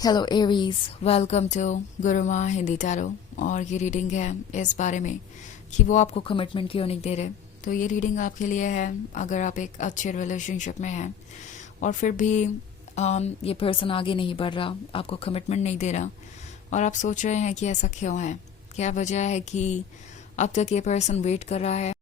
Hello Aries, welcome to Guruma Hindi tarot. और ये reading है इस बारे में कि वो आपको कमिटमेंट क्यों नहीं दे रहे। तो ये रीडिंग आपके लिए है अगर आप एक अच्छे रिलेशनशिप में हैं और फिर भी ये पर्सन आगे नहीं बढ़ रहा, आपको कमिटमेंट नहीं दे रहा और आप सोच रहे हैं कि ऐसा क्यों है, क्या वजह है कि अब तक ये पर्सन वेट कर रहा है।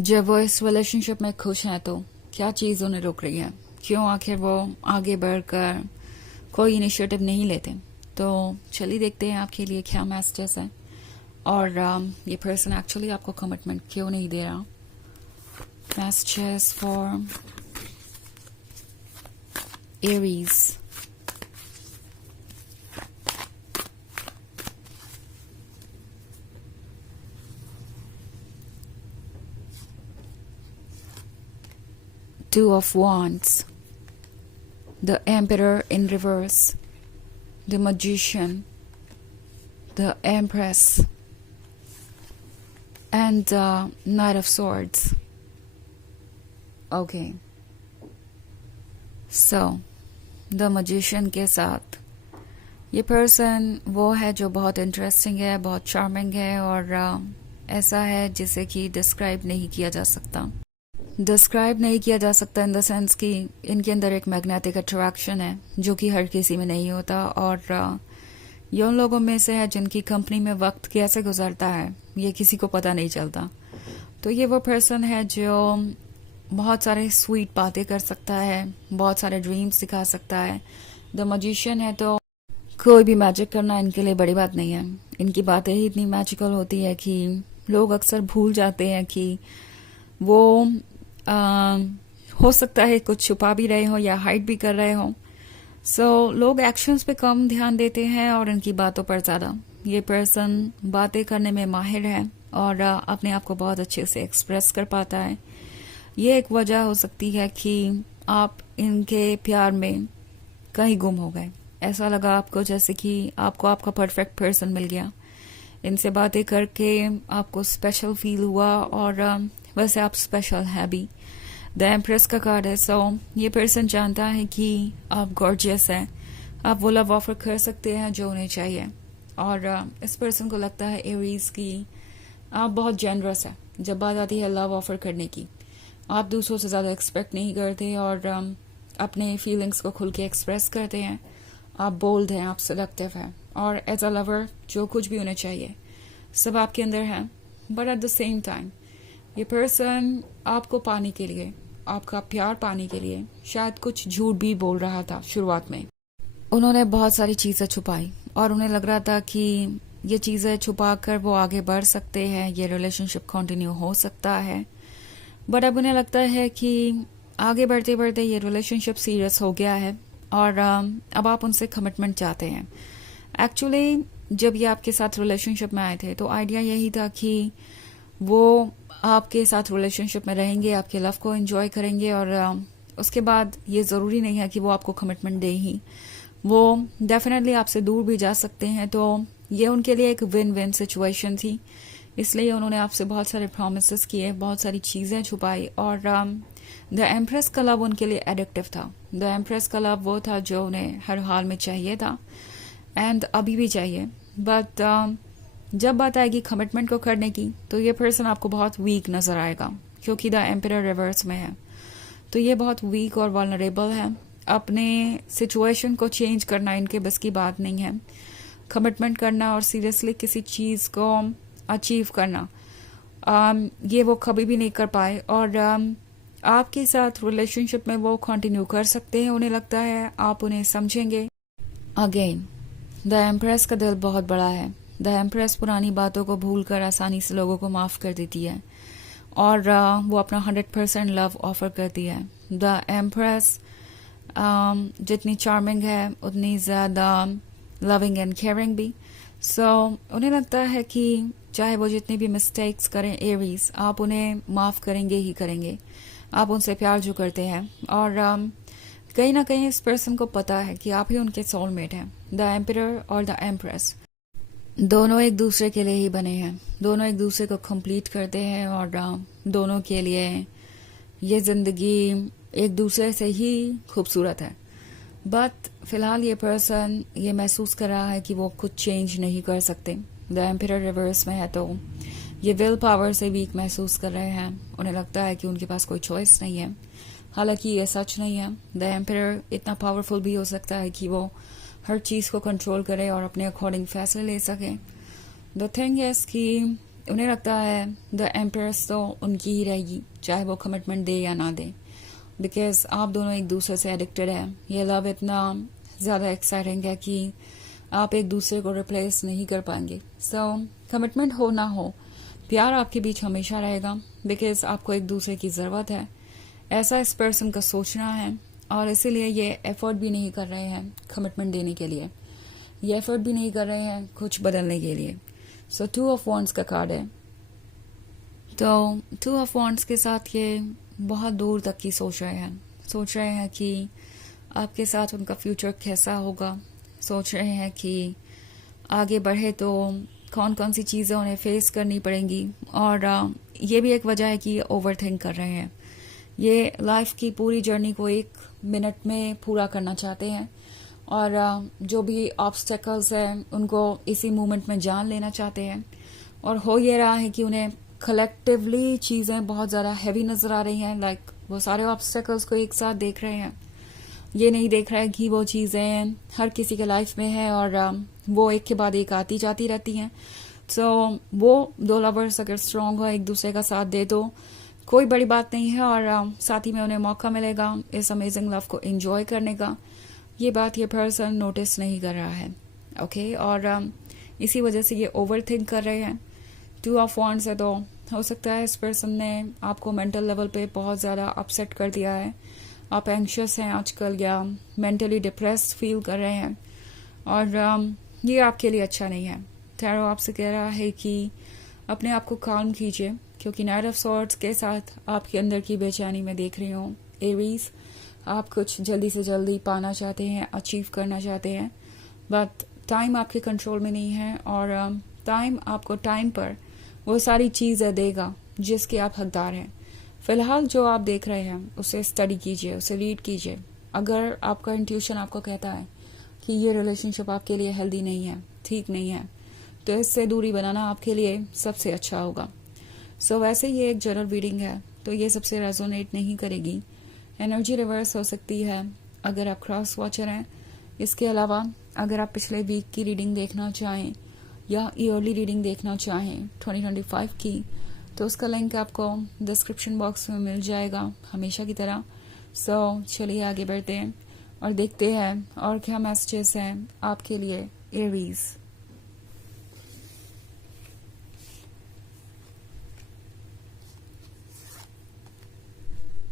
जब वो इस रिलेशनशिप में खुश हैं तो क्या चीज़ उन्हें रोक रही है, क्यों आखिर वो आगे बढ़कर कोई इनिशिएटिव नहीं लेते। तो चलिए देखते हैं आपके लिए क्या मैसेजेस है और ये पर्सन एक्चुअली आपको कमिटमेंट क्यों नहीं दे रहा। Messages for Aries. Two of Wands, the Emperor in reverse, the Magician, the Empress, and the Knight of Swords. Okay. So, the Magician के साथ ये पर्सन वो है जो बहुत इंटरेस्टिंग है, बहुत चार्मिंग है और ऐसा है जिसे कि डिस्क्राइब नहीं किया जा सकता। डिस्क्राइब नहीं किया जा सकता इन द सेंस कि इनके अंदर एक मैग्नेटिक अट्रैक्शन है जो कि हर किसी में नहीं होता और ये उन लोगों में से है जिनकी कंपनी में वक्त कैसे गुजरता है ये किसी को पता नहीं चलता। तो ये वो पर्सन है जो बहुत सारे स्वीट बातें कर सकता है, बहुत सारे ड्रीम्स दिखा सकता है। द मजिशियन है तो कोई भी मैजिक करना इनके लिए बड़ी बात नहीं है। इनकी बातें ही इतनी मैजिकल होती है कि लोग अक्सर भूल जाते हैं कि वो हो सकता है कुछ छुपा भी रहे हो या हाइड भी कर रहे हो। सो लोग एक्शंस पे कम ध्यान देते हैं और इनकी बातों पर ज़्यादा। ये पर्सन बातें करने में माहिर है और अपने आप को बहुत अच्छे से एक्सप्रेस कर पाता है। ये एक वजह हो सकती है कि आप इनके प्यार में कहीं गुम हो गए। ऐसा लगा आपको जैसे कि आपको आपका परफेक्ट पर्सन मिल गया। इनसे बातें करके आपको स्पेशल फील हुआ और वैसे आप स्पेशल है भी। द एम्प्रेस का कार्ड है। सो ये पर्सन जानता है कि आप गॉर्जियस हैं, आप वो लव ऑफर कर सकते हैं जो उन्हें चाहिए। और इस पर्सन को लगता है एरीज की आप बहुत जेनरस है जब बात आती है लव ऑफर करने की। आप दूसरों से ज़्यादा एक्सपेक्ट नहीं करते और अपने फीलिंग्स को खुल के एक्सप्रेस करते हैं। आप बोल्ड हैं, आप सेलेक्टिव हैं और एज अ लवर जो कुछ भी उन्हें चाहिए सब आपके अंदर है। But at the same time ये पर्सन आपको पाने के लिए, आपका प्यार पाने के लिए शायद कुछ झूठ भी बोल रहा था। शुरुआत में उन्होंने बहुत सारी चीज़ें छुपाई और उन्हें लग रहा था कि ये चीज़ें छुपा कर वो आगे बढ़ सकते हैं, ये रिलेशनशिप कंटिन्यू हो सकता है। बट अब उन्हें लगता है कि आगे बढ़ते बढ़ते ये रिलेशनशिप सीरियस हो गया है और अब आप उनसे कमिटमेंट चाहते हैं। एक्चुअली जब ये आपके साथ रिलेशनशिप में आए थे तो आइडिया यही था कि वो आपके साथ रिलेशनशिप में रहेंगे, आपके लव को एंजॉय करेंगे और उसके बाद ये ज़रूरी नहीं है कि वो आपको कमिटमेंट दे ही, वो डेफिनेटली आपसे दूर भी जा सकते हैं। तो ये उनके लिए एक विन विन सिचुएशन थी, इसलिए उन्होंने आपसे बहुत सारे प्रॉमिसेस किए, बहुत सारी चीज़ें छुपाई और द एम्प्रेस का लव उनके लिए एडिक्टिव था। द एम्प्रेस का लव वो था जो उन्हें हर हाल में चाहिए था एंड अभी भी चाहिए। बट जब बात आएगी कमिटमेंट को करने की तो ये पर्सन आपको बहुत वीक नज़र आएगा क्योंकि द एम्परर रिवर्स में है। तो ये बहुत वीक और वल्नरेबल है। अपने सिचुएशन को चेंज करना इनके बस की बात नहीं है। कमिटमेंट करना और सीरियसली किसी चीज़ को अचीव करना ये वो कभी भी नहीं कर पाए और आपके साथ रिलेशनशिप में वो कंटिन्यू कर सकते हैं। उन्हें लगता है आप उन्हें समझेंगे। अगेन द एम्प्रेस का दिल बहुत बड़ा है। द एम्प्रेस पुरानी बातों को भूलकर आसानी से लोगों को माफ़ कर देती है और वो अपना 100% लव ऑफर करती है। द एम्प्रेस जितनी चार्मिंग है उतनी ज़्यादा लविंग एंड केयरिंग भी। सो उन्हें लगता है कि चाहे वो जितनी भी मिस्टेक्स करें एरीज, आप उन्हें माफ़ करेंगे ही करेंगे। आप उनसे प्यार जो करते हैं और कहीं ना कहीं इस पर्सन को पता है कि आप ही उनके सोलमेट हैं। द एम्परर और द एम्प्रेस दोनों एक दूसरे के लिए ही बने हैं, दोनों एक दूसरे को कंप्लीट करते हैं और दोनों के लिए ये ज़िंदगी एक दूसरे से ही खूबसूरत है। बट फिलहाल ये पर्सन ये महसूस कर रहा है कि वो खुद चेंज नहीं कर सकते। द एम्पियर रिवर्स में है तो ये विल पावर से वीक महसूस कर रहे हैं। उन्हें लगता है कि उनके पास कोई चॉइस नहीं है, हालांकि ये सच नहीं है। द एम्पियर इतना पावरफुल भी हो सकता है कि वो हर चीज को कंट्रोल करे और अपने अकॉर्डिंग फैसले ले सके। द थिंग इज कि उन्हें लगता है द एम्पियर्स तो उनकी ही रहेगी, चाहे वो कमिटमेंट दे या ना दे, बिकॉज आप दोनों एक दूसरे से एडिक्टेड है। ये लव इतना ज्यादा एक्साइटिंग है कि आप एक दूसरे को रिप्लेस नहीं कर पाएंगे। सो कमिटमेंट हो ना हो, प्यार आपके बीच हमेशा रहेगा, बिकॉज आपको एक दूसरे की जरूरत है। ऐसा इस पर्सन का सोचना है और इसीलिए ये एफर्ट भी नहीं कर रहे हैं कमिटमेंट देने के लिए, ये एफर्ट भी नहीं कर रहे हैं कुछ बदलने के लिए। सो 2 ऑफ वॉन्ड्स का कार्ड है। तो 2 ऑफ वॉन्ड्स के साथ ये बहुत दूर तक की सोच रहे हैं कि आपके साथ उनका फ्यूचर कैसा होगा, सोच रहे हैं कि आगे बढ़े तो कौन कौन सी चीज़ें उन्हें फेस करनी पड़ेंगी। और ये भी एक वजह है कि ये ओवर थिंक कर रहे हैं। ये लाइफ की पूरी जर्नी को 1 मिनट में पूरा करना चाहते हैं और जो भी ऑब्स्टेकल्स हैं उनको इसी मोमेंट में जान लेना चाहते हैं। और हो ये रहा है कि उन्हें कलेक्टिवली चीज़ें बहुत ज़्यादा हैवी नज़र आ रही हैं, लाइक वो सारे ऑब्स्टेकल्स को एक साथ देख रहे हैं। ये नहीं देख रहा है कि वो चीज़ें हर किसी के लाइफ में है और वो एक के बाद एक आती जाती रहती हैं। सो वो 2 लवर्स अगर स्ट्रांग हो, एक दूसरे का साथ दे तो कोई बड़ी बात नहीं है और साथ ही में उन्हें मौका मिलेगा इस अमेजिंग लव को एंजॉय करने का। ये बात ये पर्सन नोटिस नहीं कर रहा है, ओके। और इसी वजह से ये ओवर थिंक कर रहे हैं। 2 ऑफ वॉन्ड्स है तो हो सकता है इस पर्सन ने आपको मेंटल लेवल पे बहुत ज़्यादा अपसेट कर दिया है। आप एंशियस हैं आजकल या मेंटली डिप्रेस्ड फील कर रहे हैं और ये आपके लिए अच्छा नहीं है। टैरो आपसे कह रहा है कि अपने आप को काम कीजिए, क्योंकि नाइट ऑफ सॉर्ड्स के साथ आपके अंदर की बेचैनी में देख रही हूँ। एरीज, आप कुछ जल्दी से जल्दी पाना चाहते हैं, अचीव करना चाहते हैं, बट टाइम आपके कंट्रोल में नहीं है और टाइम आपको टाइम पर वो सारी चीज़ें देगा जिसके आप हकदार हैं। फिलहाल जो आप देख रहे हैं उसे स्टडी कीजिए, उसे रीड कीजिए। अगर आपका इंट्यूशन आपको कहता है कि ये रिलेशनशिप आपके लिए हेल्दी नहीं है, ठीक नहीं है, तो इससे दूरी बनाना आपके लिए सबसे अच्छा होगा। सो वैसे ये एक जनरल रीडिंग है तो ये सबसे रेजोनेट नहीं करेगी। एनर्जी रिवर्स हो सकती है अगर आप क्रॉस वॉचर हैं। इसके अलावा अगर आप पिछले वीक की रीडिंग देखना चाहें या ईयरली रीडिंग देखना चाहें 2025 की, तो उसका लिंक आपको डिस्क्रिप्शन बॉक्स में मिल जाएगा हमेशा की तरह। सो चलिए आगे बढ़ते हैं और देखते हैं और क्या मैसेजेस हैं आपके लिए Aries.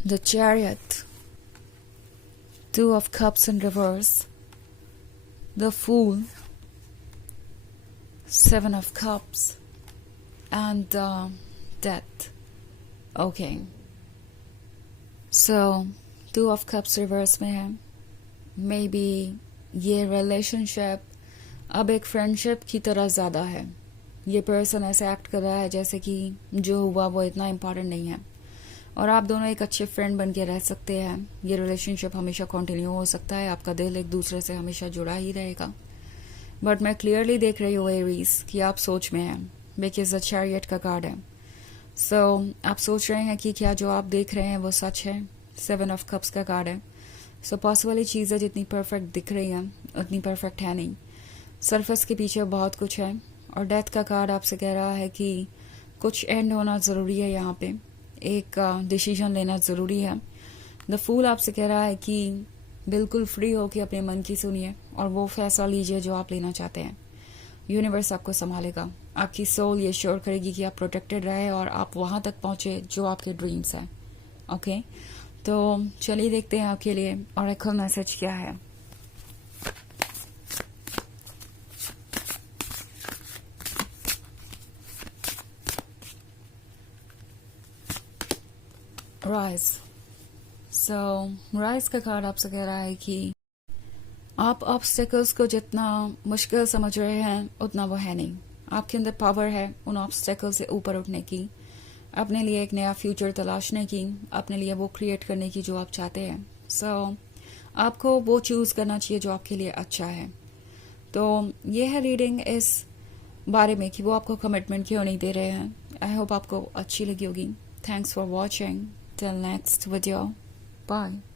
The Chariot, 2 of Cups in reverse, the Fool, 7 of Cups, and Death. Okay. So 2 of Cups reverse में है। Maybe ये रिलेशनशिप अब एक फ्रेंडशिप की तरह ज़्यादा है। ये पर्सन ऐसे एक्ट कर रहा है जैसे कि जो हुआ वो इतना इम्पोर्टेंट नहीं है और आप दोनों एक अच्छे फ्रेंड बन के रह सकते हैं। ये रिलेशनशिप हमेशा कंटिन्यू हो सकता है, आपका दिल एक दूसरे से हमेशा जुड़ा ही रहेगा। बट मैं क्लियरली देख रही हूँ एरीज कि आप सोच में हैं, बिकॉज द चैरियट का कार्ड है। सो आप सोच रहे हैं कि क्या जो आप देख रहे हैं वो सच है। 7 ऑफ कप्स का कार्ड है। सो पॉसिबली चीज़ें जितनी परफेक्ट दिख रही हैं उतनी परफेक्ट है नहीं, सरफेस के पीछे बहुत कुछ है। और डेथ का कार्ड आपसे कह रहा है कि कुछ एंड होना ज़रूरी है, यहाँ पे एक डिसीजन लेना ज़रूरी है। द फूल आपसे कह रहा है कि बिल्कुल फ्री हो के अपने मन की सुनिए और वो फैसला लीजिए जो आप लेना चाहते हैं। यूनिवर्स आपको संभालेगा, आपकी सोल ये श्योर करेगी कि आप प्रोटेक्टेड रहे और आप वहाँ तक पहुँचे जो आपके ड्रीम्स हैं। ओके, तो चलिए देखते हैं आपके लिए ऑरेकल मैसेज क्या है। राइज। सो राइज का कार्ड आपसे कह रहा है कि आप ऑब्स्टेकल्स को जितना मुश्किल समझ रहे हैं उतना वो है नहीं। आपके अंदर पावर है उन ऑब्स्टेकल से ऊपर उठने की, अपने लिए एक नया फ्यूचर तलाशने की, अपने लिए वो क्रिएट करने की जो आप चाहते हैं। सो आपको वो चूज करना चाहिए जो आपके लिए अच्छा है। तो ये है रीडिंग इस बारे में कि वो आपको कमिटमेंट क्यों नहीं दे रहे हैं। आई होप आपको अच्छी लगी होगी। Thanks for watching. Till next video, bye.